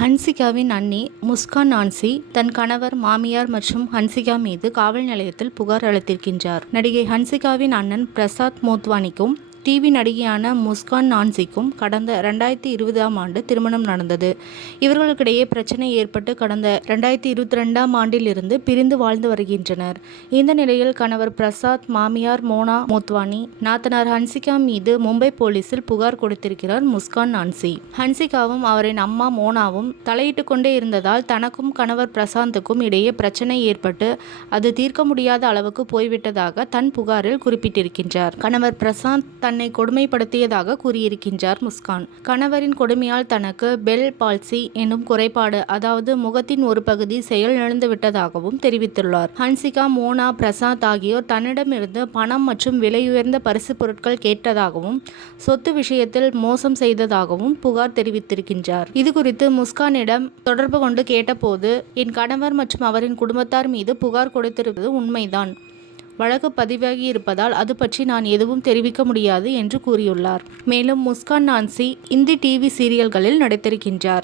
ஹன்சிகாவின் அண்ணி முஸ்கான் நான்சி தன் கணவர், மாமியார் மற்றும் ஹன்சிகா மீது காவல் நிலையத்தில் புகார் அளித்திருக்கின்றார். நடிகை ஹன்சிகாவின் அண்ணன் பிரசாத் மோத்வானிக்கும் டிவி நடிகையான முஸ்கான் நான்சிக்கும் கடந்த 2020ஆம் ஆண்டு திருமணம் நடந்தது. இவர்களுக்கிடையே பிரச்சனை ஏற்பட்டு கடந்த 2022ஆம் ஆண்டிலிருந்து பிரிந்து வாழ்ந்து வருகின்றனர். இந்த நிலையில் கணவர் பிரசாத், மாமியார் மோனா மோத்வானி, நாத்தனார் ஹன்சிகா மீது மும்பை போலீசில் புகார் கொடுத்திருக்கிறார் முஸ்கான் நான்சி. ஹன்சிகாவும் அவரின் அம்மா மோனாவும் தலையிட்டுக் கொண்டே இருந்ததால் தனக்கும் கணவர் பிரசாந்துக்கும் இடையே பிரச்சனை ஏற்பட்டு அது தீர்க்க முடியாத அளவுக்கு போய்விட்டதாக தன் புகாரில் குறிப்பிட்டிருக்கின்றார். கணவர் பிரசாந்த் தன்னை கொடுமைப்படுத்தியதாக கூறியிருக்கின்றார் முஸ்கான். கணவரின் கொடுமையால் தனக்கு பெல் பால்சி என்னும் குறைபாடு, அதாவது முகத்தின் ஒரு பகுதி செயல் இழந்து விட்டதாகவும் தெரிவித்துள்ளார். ஹன்சிகா, மோனா, பிரசாத் ஆகியோர் தன்னிடமிருந்து பணம் மற்றும் விலையுயர்ந்த பரிசு பொருட்கள் கேட்டதாகவும், சொத்து விஷயத்தில் மோசம் செய்ததாகவும் புகார் தெரிவித்திருக்கின்றார். இதுகுறித்து முஸ்கானிடம் தொடர்பு கொண்டு கேட்டபோது, என் கணவர் மற்றும் அவரின் குடும்பத்தார் மீது புகார் கொடுத்திருப்பது உண்மைதான். வழக்கு பதிவாகி இருப்பதால் அது பற்றி நான் எதுவும் தெரிவிக்க முடியாது என்று கூறியுள்ளார். மேலும் முஸ்கான் நான்சி இந்தி டிவி சீரியல்களில் நடித்திருக்கின்றார்.